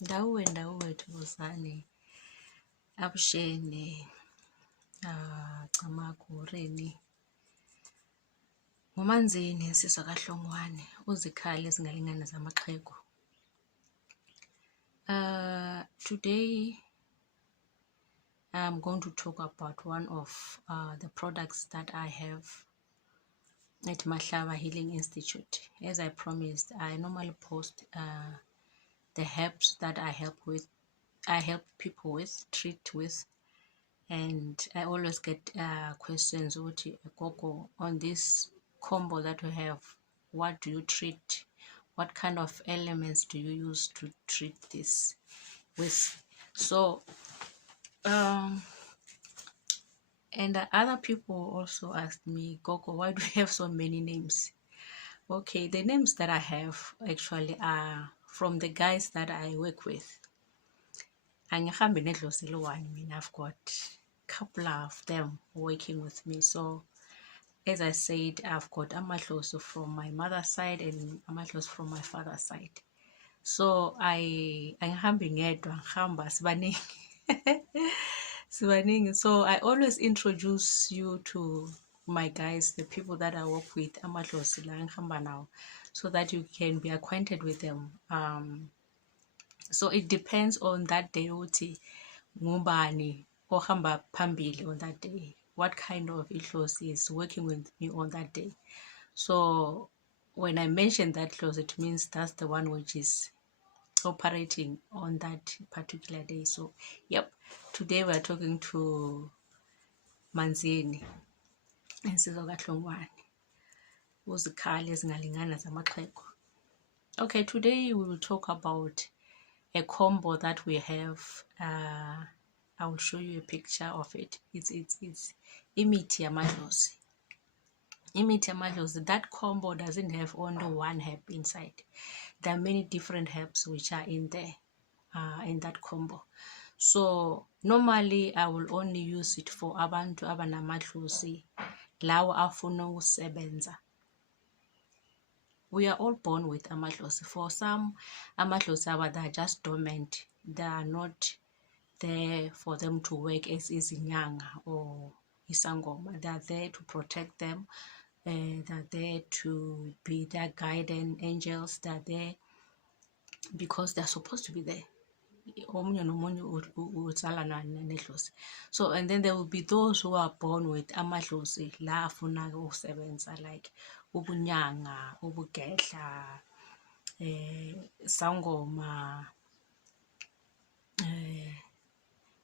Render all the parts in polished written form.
Ndawe Tubuzane, Abushene, Camakureni, Mumanzini, Siswa kaHlongwane, uzikhali ezingalingana zamaxhego. Today I'm going to talk about one of the products that I have at Mava Healing Institute. As I promised, I normally post the herbs that I help people with, treat with, and I always get questions Gogo, on this combo that we have, what do you treat? What kind of elements do you use to treat this with? So and other people also asked me, Gogo, why do you have so many names? Okay, the names that I have actually are from the guys that I work with. I've got a couple of them working with me. So as I said, I've got yamadlozi from my mother's side and yamadlozi from my father's side. So so I always introduce you to my guys, the people that I work with, yamadlozi now, so that you can be acquainted with them. So it depends on that day uthi ngubani ohamba phambili on that day, what kind of idlozi is working with me on that day. So when I mention that idlozi, it means that's the one which is operating on that particular day. So yep, today we're talking to Manzini Insizwa kaHlongwane, uzikhali ezingalingana zamaxhego. Okay, today we will talk about a combo that we have. I will show you a picture of it. It's Imithi yamadlozi. Imithi yamadlozi. That combo doesn't have only one herb inside. There are many different herbs which are in there, in that combo. So normally I will only use it for abantu abanamadlozi lawo afuna ukusebenza. We are all born with yamadlozi. For some, yamadlozi they are just dormant. They are not there for them to work as izinyanga or isangoma. They are there to protect them. They are there to be their guiding angels. They are there because they are supposed to be there. So, and then there will be those who are born with yamadlozi la afuna ukusebenza, like ubunyanga, ubugedla, sangoma.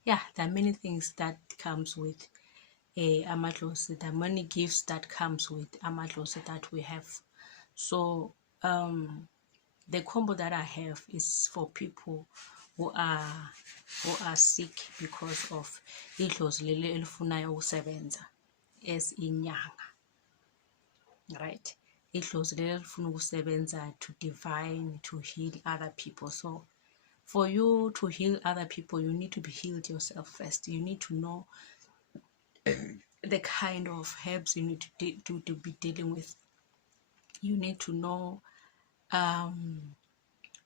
Yeah, there are many things that comes with yamadlozi. There are many gifts that comes with yamadlozi that we have. So the combo that I have is for people who are sick because of idlozi leli elifunayo ukusebenza as inyanga, right? Idlozi leli elifuna ukusebenza to divine, to heal other people. So for you to heal other people, you need to be healed yourself first. You need to know the kind of herbs you need to be dealing with. You need to know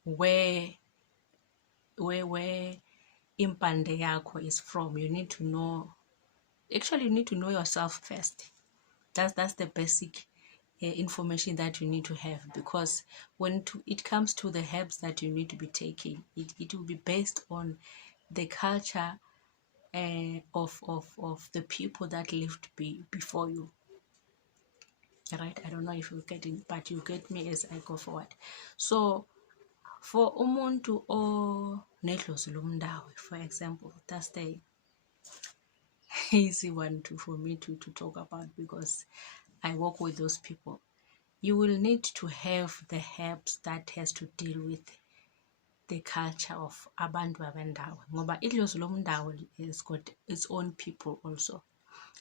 where impande yakho is from. You need to know, actually you need to know yourself first. That's the basic information that you need to have, because when it comes to the herbs that you need to be taking, it will be based on the culture of the people that lived before you, right? I don't know if you get it, but you get me as I go forward. So for umuntu onedlozi lomndawe, for example, that's the easy one for me to talk about, because I work with those people. You will need to have the herbs that has to deal with the culture of abantu abendawo, ngoba idlozi lomndawo has got its own people also.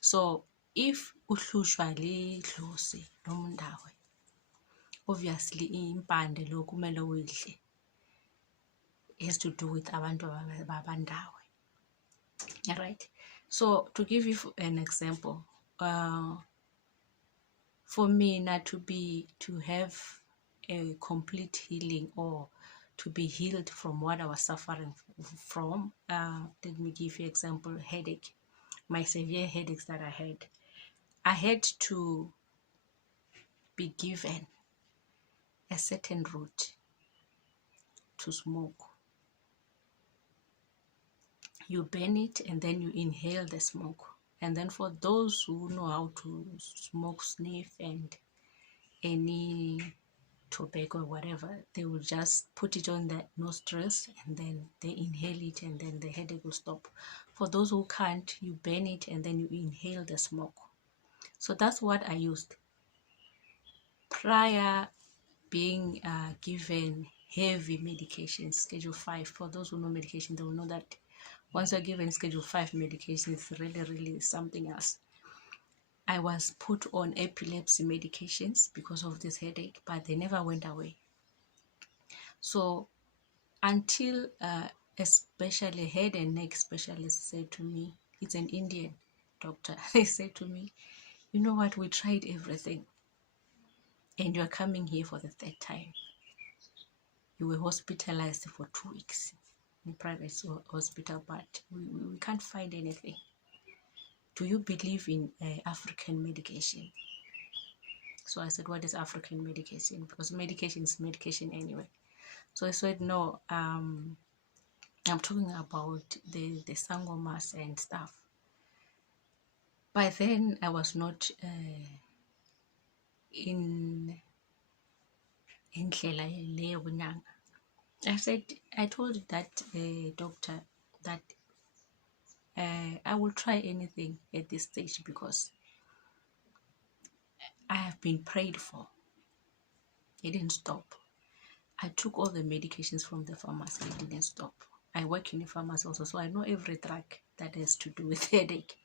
So if uhlushwa lidlozi lomndawo, obviously impande lo kumele uyidle has to do with abantu babandawo. All right. So to give you an example, for me not to have a complete healing or to be healed from what I was suffering from. Let me give you example, headache, my severe headaches that I had to be given a certain route to smoke. You burn it and then you inhale the smoke. And then for those who know how to smoke, sniff, and any tobacco or whatever, they will just put it on the nostrils and then they inhale it and then the headache will stop. For those who can't, you burn it and then you inhale the smoke. So that's what I used. Prior being given heavy medication, schedule 5, for those who know medication, they will know that once you're given schedule 5 medication, it's really something else. I was put on epilepsy medications because of this headache, but they never went away. So until especially head and neck specialist said to me, it's an Indian doctor, they said to me, you know what, we tried everything and you're coming here for the 3rd time. You were hospitalized for 2 weeks in private hospital, but we can't find anything. Do you believe in African medication? So I said, what is African medication? Because medication is medication anyway. So I said, no, I'm talking about the sangomas and stuff. By then, I was not in ndlela leyo bunyanga. I told that doctor that I will try anything at this stage because I have been prayed for. It didn't stop. I took all the medications from the pharmacy. It didn't stop. I work in a pharmacy also, so I know every drug that has to do with headache.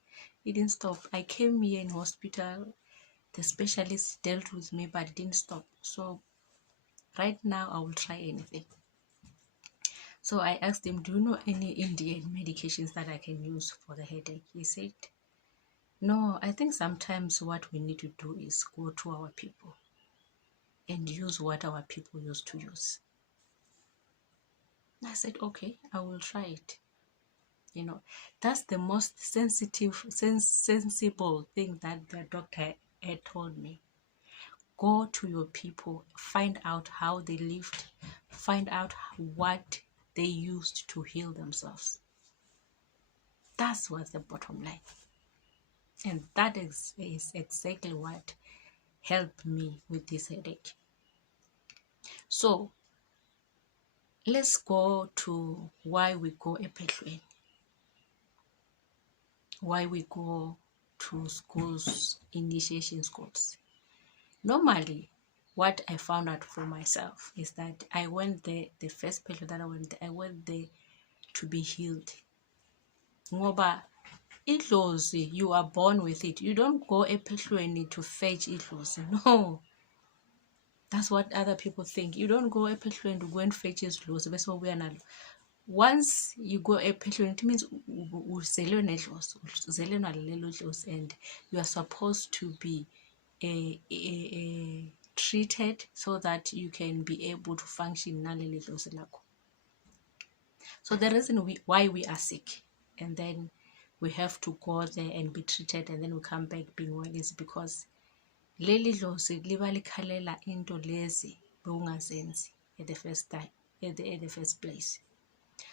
It didn't stop. I came here in hospital. The specialist dealt with me, but it didn't stop. So right now, I will try anything. So I asked him, do you know any Indian medications that I can use for the headache? He said, no, I think sometimes what we need to do is go to our people and use what our people used to use. I said, okay, I will try it. You know, that's the most sensible thing that the doctor had told me. Go to your people, find out how they lived, find out what they used to heal themselves. That's what's the bottom line. And that is exactly what helped me with this headache. So let's go to why we go ephehlweni, why we go to schools, initiation schools. Normally, what I found out for myself is that I went there, the first period that I went there to be healed. Ngoba idlozi, you are born with it. You don't go ephehlweni to fetch idlozi. No. That's what other people think. You don't go ephehlweni to go and fetch idlozi. Bese ubuya nalo. Once you go ephehlweni, it means uzelwe nedlozi, uzelwe nalelo dlozi, and you are supposed to be treated so that you can be able to function nalelo dlozi lakho. So the reason why we are sick and then we have to go there and be treated and then we come back being well is because leli dlozi liba likhalela into lezi bewungazenzi at the first time, at the first place.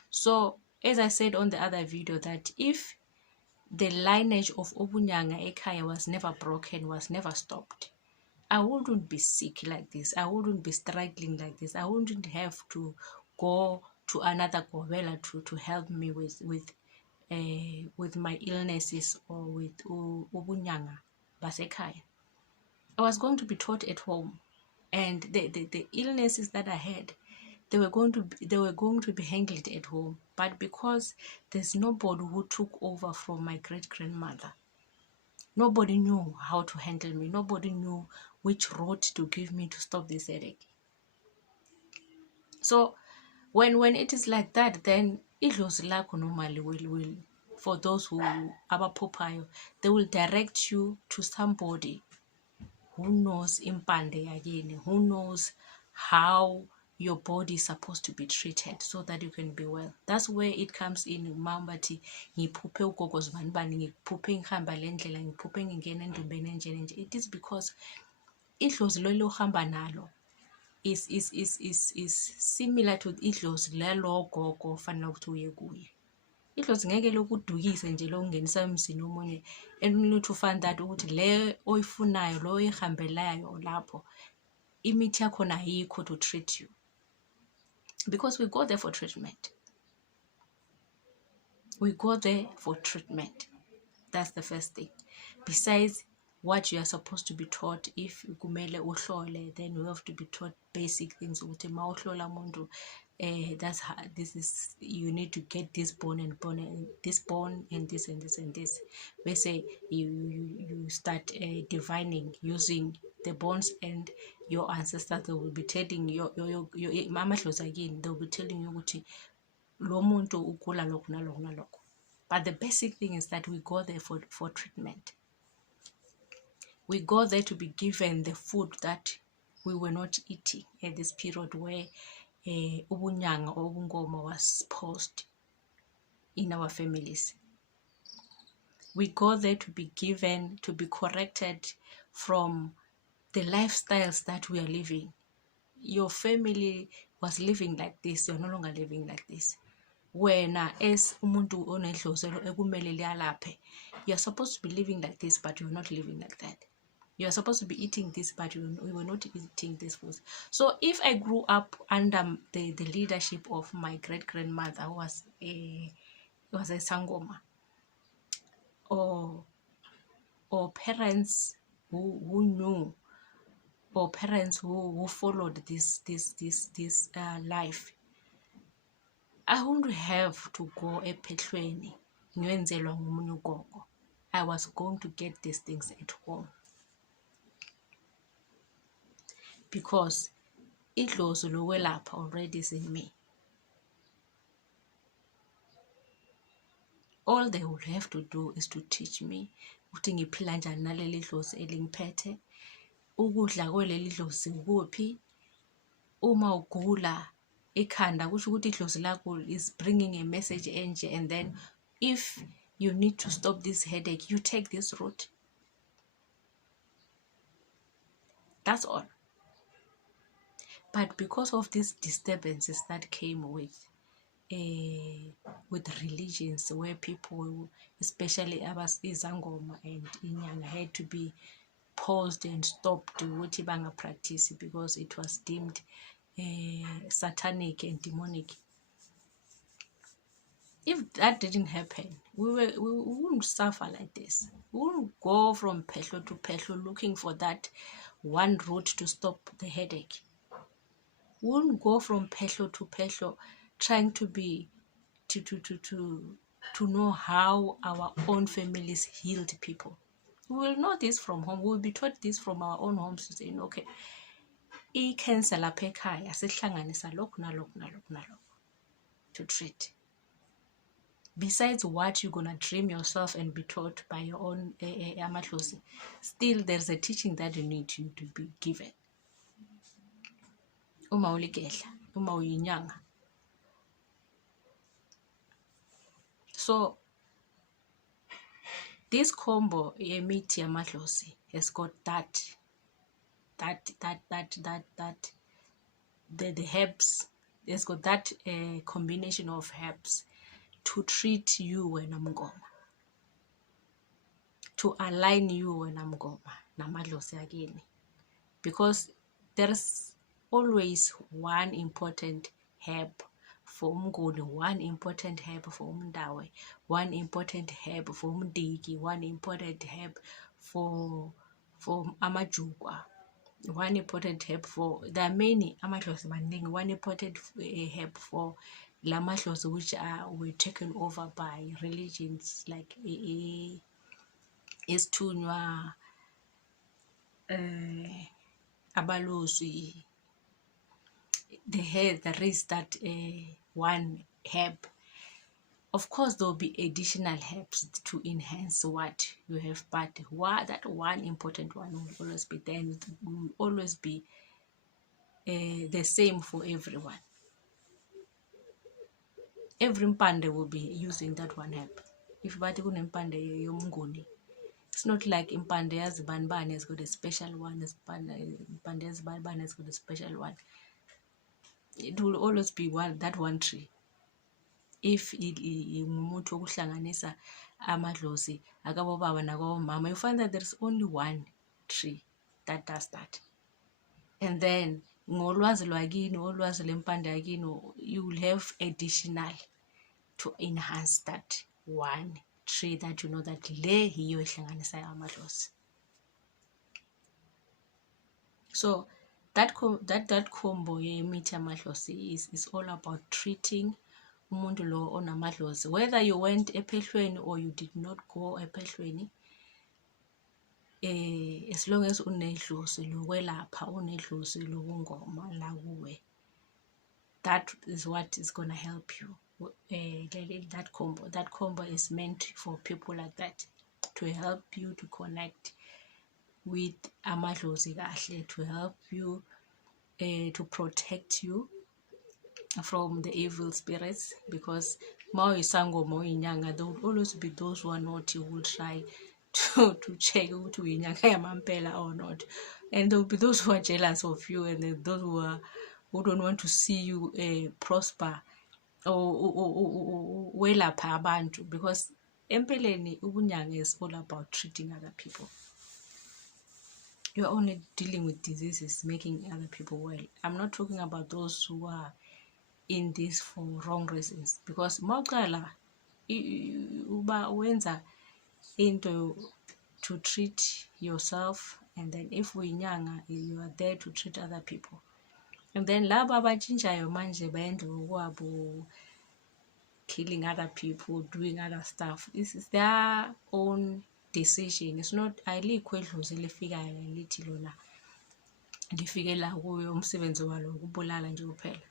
So as I said on the other video, that if the lineage of Obunyanga ekhaya was never broken, was never stopped, I wouldn't be sick like this. I wouldn't be struggling like this. I wouldn't have to go to another Govela to help me with my illnesses or with Obunyanga basekhaya. I was going to be taught at home, and the illnesses that I had, they were going to be handled at home. But because there's nobody who took over from my great-grandmother, nobody knew how to handle me. Nobody knew which road to give me to stop this headache. So when it is like that, then idlozi lakho normally will, for those who abaphuphayo, they will direct you to somebody who knows impande yakini, who knows how your body is supposed to be treated so that you can be well. That's where it comes in. Mambati ngiphuphe ugogo zibanibani, ngiphuphe ngihamba le ndlela, ngiphuphe ngingena endumbeni enje. It is because idlozi lelo uhamba nalo is similar to idlozi lelo gogo ofanele ukuthi uye kuye. Idlozi ngeke lokudukise nje lokungenisa emzini omunye, and you need to find that ukuthi le oyifunayo, lo oyihambelayo lapho imithi yakhona ayikho to treat you, because we go there for treatment. We go there for treatment. That's the first thing. Besides what you are supposed to be taught, if kumele uhlole, then you have to be taught basic things. Ukuthi ma uhlola umuntu, that's how, this is, you need to get this bone and bone and this bone and this and this and this. We say you start divining using the bones and your ancestors. They will be telling your yamadlozi again. They will be telling you ukuthi lo muntu ugula lokhu nalokhu nalokhu. But the basic thing is that we go there for treatment. We go there to be given the food that we were not eating at this period where ubunyanga or ubungoma was posed in our families. We go there to be given, to be corrected from the lifestyles that we are living. Your family was living like this, you're no longer living like this. Wena as umuntu onedlozelo ekumele liyalaphe, you're supposed to be living like this, but you're not living like that. You're supposed to be eating this, but you were not eating this food. So if I grew up under the leadership of my great-grandmother, who was a sangoma, or parents who knew, or parents who followed this life, I wouldn't have to go ephehlweni ngiyenzelwa ngomunye ugogo. I was going to get these things at home, because idlozi lokwelapha already is in me. All they would have to do is to teach me ukuthi ngiphila njani naleli dlozi elingiphethe, ukudla kweleli dlozi kuphi, uma ugula ikhanda kusho ukuthi idlozi lakho is bringing a message enje, and then if you need to stop this headache, you take this route. That's all. But because of these disturbances that came with religions, where people, especially izangoma and inyanga, had to be paused and stopped ukuthi banga practice because it was deemed satanic and demonic. If that didn't happen, we wouldn't suffer like this. We wouldn't go from phehlo to phehlo looking for that one route to stop the headache. We wouldn't go from phehlo to phehlo trying to be to know how our own families healed people. We will know this from home. We will be taught this from our own homes, to say, okay, i-cancer lapha ekhaya sihlanganisa lokhu nalokhu nalokhu nalokhu to treat. Besides what you're gonna dream yourself and be taught by your own yamadlozi, still there's a teaching that you need to be given. Uma uligedla, uma uyinyanga. So this combo Imithi yamadlozi has got the herbs. It's got that combination of herbs to treat you when I'm goma, to align you when I'm goma namadlozi again, because there's always one important herb for Umnguni, one important herb for Umndawe, one important herb for Umdiki, one important herb for Amajugwa, one important herb for, there are many amadlozi maningi, one important herb for lamadlozi which were taken over by religions like Isithunywa, abalozi. There is that one herb. Of course, there will be additional herbs to enhance what you have, but that one important one will always be there, and will always be the same for everyone. Every mpande will be using that one herb. If bathi kunempande yomnguni, it's not like impande yazibani has got a special one, impande yazibani has got a special one. It will always be that one tree. If ngumuntu wokuhlanganisa amadlozi akabobaba nakabomama, you find that there is only one tree that does that. And then ngolwazi lwakini, olwazi lempande yakini, you will have additional to enhance that one tree that you know that le hiyo ihlanganisa amadlozi. So that combo yemithi yamadlozi is all about treating umuntu lo onamadlozi, whether you went ephehlweni or you did not go ephehlweni. As long as unedlozi lokwelapha, unedlozi lobungoma la kuwe, that is what is going to help you. That combo is meant for people like that, to help you to connect with amadlozi kahle, to help you to protect you from the evil spirits. Because there will always be those who are naughty, who will try to check to yampela or not, and there will be those who are jealous of you, and then those who don't want to see you prosper or welapha abantu, because empeleni ubunyanga is all about treating other people. You're only dealing with diseases, making other people well. I'm not talking about those who are in this for wrong reasons, because mawuqala uba wenza into to treat yourself, and then if uyinyanga, you are there to treat other people. And then labo abatshintshayo manje bayenza okwabo, killing other people, doing other stuff, this is their own decision. It's not alikho edlozi elifikayo lithi lona lifikela kuyo umsebenzi walo ukubulala nje kuphela.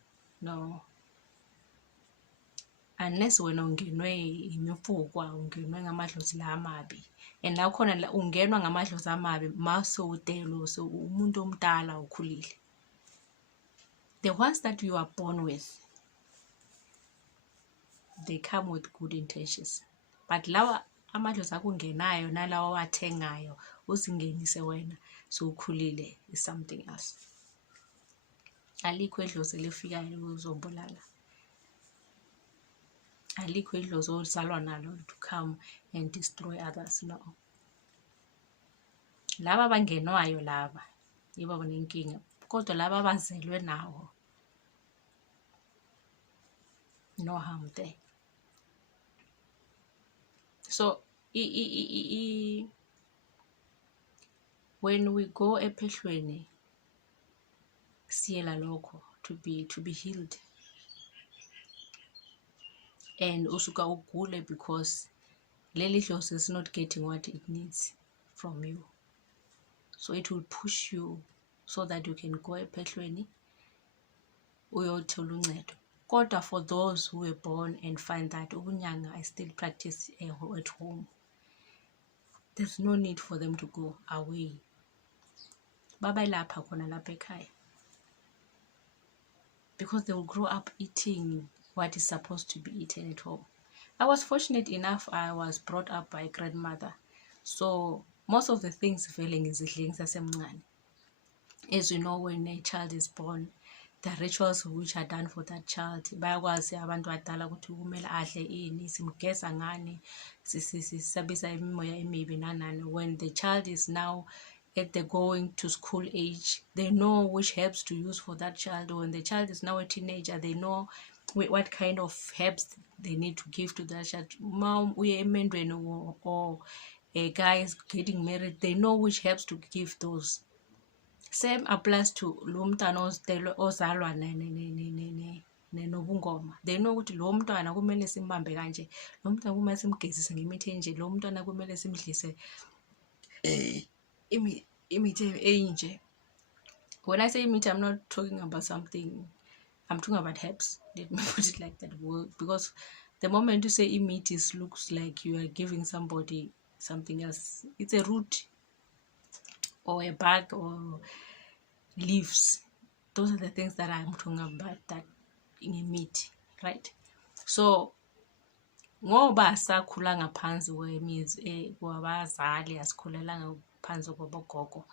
No, unless wena ungenwe imifukwa, ungenwe ngamadlozi la amabi, and la khona ungenwa ngamadlozi amabi mase udelo, so umuntu omdala ukhulile. The ones that you are born with, they come with good intentions, but lawa amadlozi akungenayo nalawa wathengayo uzingenise wena so ukhulile is something else. Alikho edlozi elifikayo uzobulala, alikho idlozi ozalwa nalo to come and destroy others. No, laba bangenwayo laba yibo banenkinga, kodwa laba abazelwe nawo, no harm there. So when we go ephehlweni siyela lokho to be healed, and usuka ugule because leli dlozi is not getting what it needs from you, so it will push you so that you can go ephehlweni uyothola uncedo. Kodwa for those who were born and find that ubunyanga I still practice at home, there's no need for them to go away. Babayilapha khona lapha ekhaya, because they will grow up eating what is supposed to be eaten at home. I was fortunate enough, I was brought up by a grandmother, so most of the things feeling is ngisasemncane. As you know, when a child is born, the rituals which are done for that child, bayakwazi abantu badala ukuthi kumele adle ini, simgeza ngani, sisabisa imimoya emibi nanani. When the child is now at the going to school age, they know which herbs to use for that child. When the child is now a teenager, they know what kind of herbs they need to give to that child. Mom, or a guy is getting married, they know which herbs to give those. Same applies to lo mntwana ozalwa nobungoma. They know ukuthi lo mntwana kumele simbambe kanje, lo mntwana kumele simgezise ngemithi enje, lo mntwana kumele simdlise imithi enje. When I say imithi, I'm not talking about something, I'm talking about herbs. Let me put it like that, because the moment you say imithi, it looks like you are giving somebody something else. It's a root or a bug or leaves. Those are the things that I'm talking about, that in Imithi, right? So ngoba sakhula ngaphansi kwemizi kwabazali, asikhulelanga phansi kwabogogo,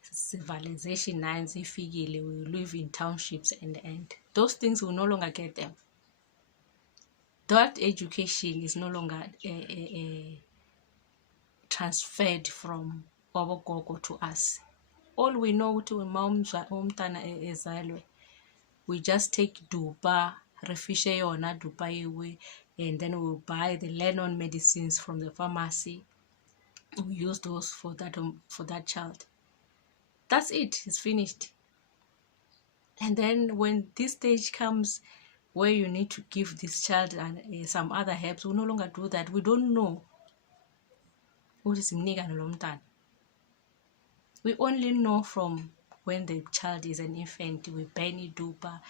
civilization nayo ifikile, we live in townships, and those things will no longer get them. That education is no longer transferred from kwabogogo to us. All we know to umntana ezalwe, we just take dupa, refishe yona dupa iwe, and then we'll buy the learn-on medicines from the pharmacy. We use those for that child. That's it. It's finished. And then when this stage comes where you need to give this child some other herbs, we no longer do that. We don't know what is mnika lo mntana. We only know from when the child is an infant. We burn dupa,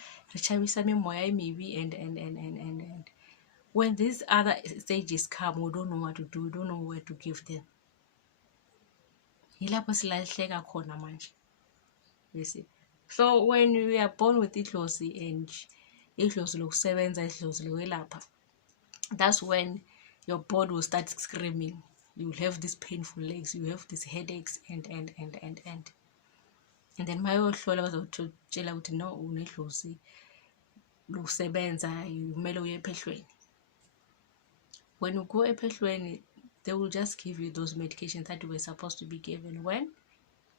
and when these other stages come, we don't know what to do. We don't know where to give them. Yilapho silahleka khona manje. You see. So when we are born with idlozi and idlozi lokusebenza, idlozi lokwelapha, that's when your body will start screaming. You will have these painful legs, you have these headaches, and then mayohlola bazotshela ukuthi no, unedlozi lokusebenza, kumele uye ephehlweni. When you go ephehlweni, they will just give you those medications that you were supposed to be given when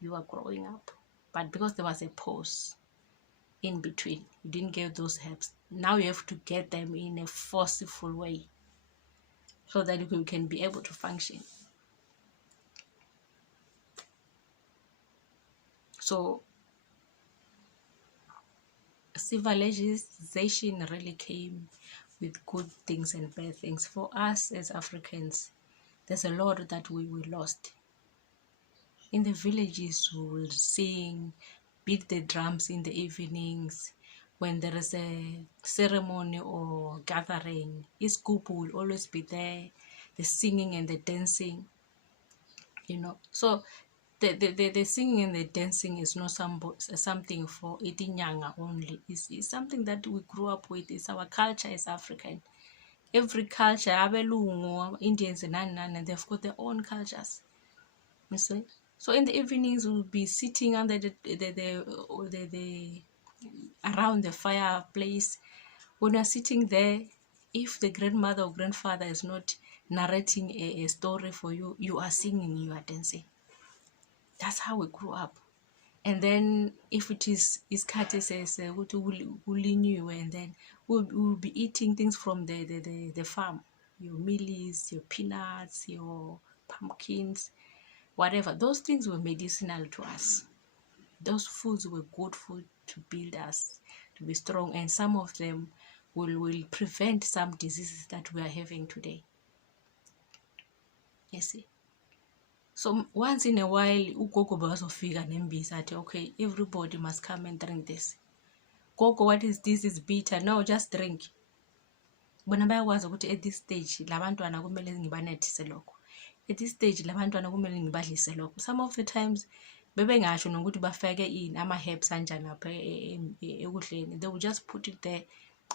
you are growing up. But because there was a pause in between, you didn't get those herbs. Now you have to get them in a forceful way so that you can be able to function. So civilization really came with good things and bad things. For us as Africans, there's a lot that we lost. In the villages, we will sing, beat the drums in the evenings. When there is a ceremony or gathering, Iskupu will always be there, the singing and the dancing, So the singing and the dancing is not something for itinyanga only. It's something that we grew up with. It's our culture as African. Every culture, Abelungu, Indians and they've got their own cultures. You see? So in the evenings, we'll be sitting under the around the fireplace. When you're sitting there, if the grandmother or grandfather is not narrating a story for you, you are singing, you are dancing. That's how we grew up. And then if it is Iskate says and then we'll be eating things from the farm, your mealies, your peanuts, your pumpkins, whatever. Those things were medicinal to us. Those foods were good food to build us, to be strong, and some of them will prevent some diseases that we are having today. You see. So once in a while, ugogo bazofika nembiza athi, okay, everybody must come and drink this. Gogo, what is this? Is bitter. No, just drink. Bona bayakwazi ukuthi at this stage labantwana kumele ngibanethise lokho. At this stage labantwana kumele ngibadlise lokho. Some of the times bebengasho nokuthi bafake ini ama herbs anjani lapha ekudleni. They will just put it there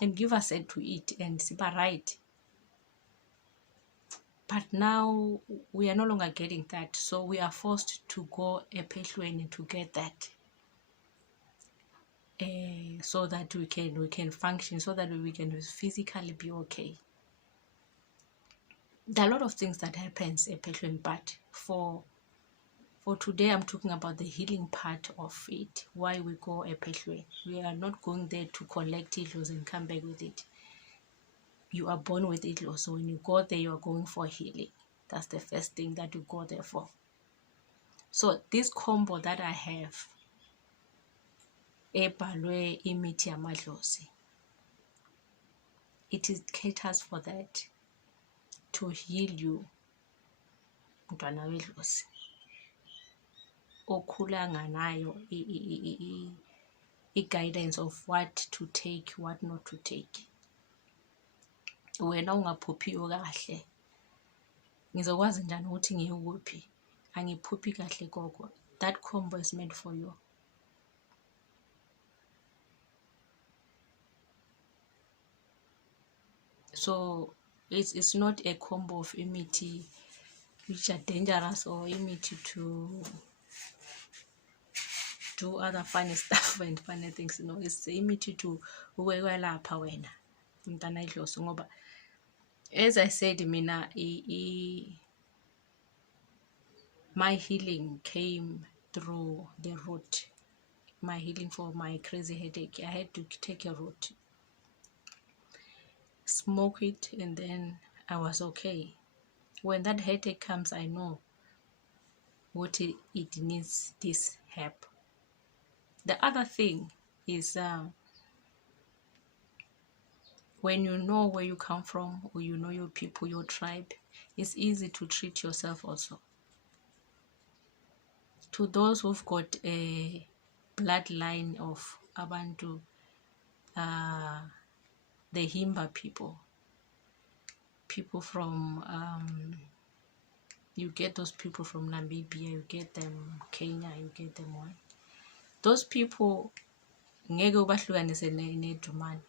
and give us it to eat and siba right. But now we are no longer getting that, so we are forced to go ephehlweni to get that, so that we can function, so that we can physically be okay. There are a lot of things that happens ephehlweni, but for today, I'm talking about the healing part of it. Why we go ephehlweni? We are not going there to collect idlos and come back with it. You are born with it, so when you go there, you are going for healing. That's the first thing that you go there for. So this combo that I have, ebhalwe imithi yamadlozi, it caters for that, to heal you, mntwana wedlozi okhula nganayo i-guidance of what to take, what not to take. Wena ungaphuphiyo kahle, ngizokwazi njani ukuthi ngiyekuphi? Angiphuphi kahle gogo. That combo is meant for you. So it's not a combo of Imithi which are dangerous or Imithi to do other funny stuff and funny things. No, it's Imithi to ukwelapha wena umntana idlozi ngoba as I said mina my healing came through the root. My healing for my crazy headache, I had to take a root, smoke it, and then I was okay. When that headache comes, I know what it needs, this help. The other thing is when you know where you come from, or you know your people, your tribe, it's easy to treat yourself also. To those who've got a bloodline of Abantu, the Himba people from you get those people from Namibia, you get them Kenya, you get them one. Those people ngeke ubahlukanise ne-Dumane.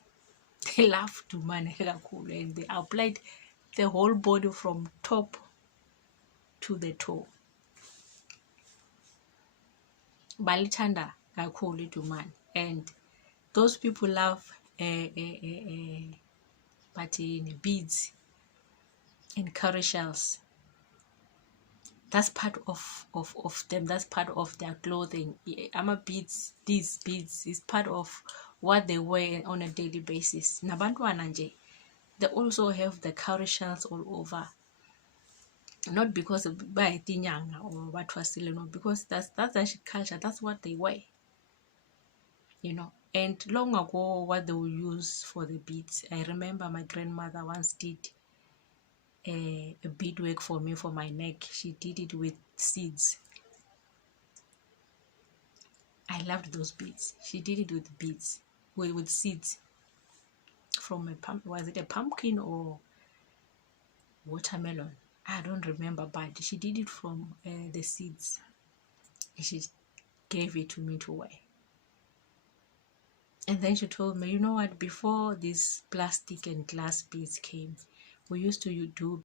They love Dumane kakhulu and they applied the whole body from top to the toe. Balithanda kakhulu Dumane, and those people love beads and cowrie shells. That's part of them. That's part of their clothing. Beads, these beads is part of what they wear on a daily basis. Nabantwana nje, they also have the cowrie shells all over. Not because of tinyanga or what was still, no, because that's their culture. That's what they wear. You know. And long ago, what they will use for the beads, I remember my grandmother once did a beadwork for me for my neck. She did it with seeds. I loved those beads. She did it with beads, with seeds from a was it a pumpkin or watermelon? I don't remember, but she did it from the seeds. She gave it to me to wear. And then she told me, you know what, before these plastic and glass beads came, we used to do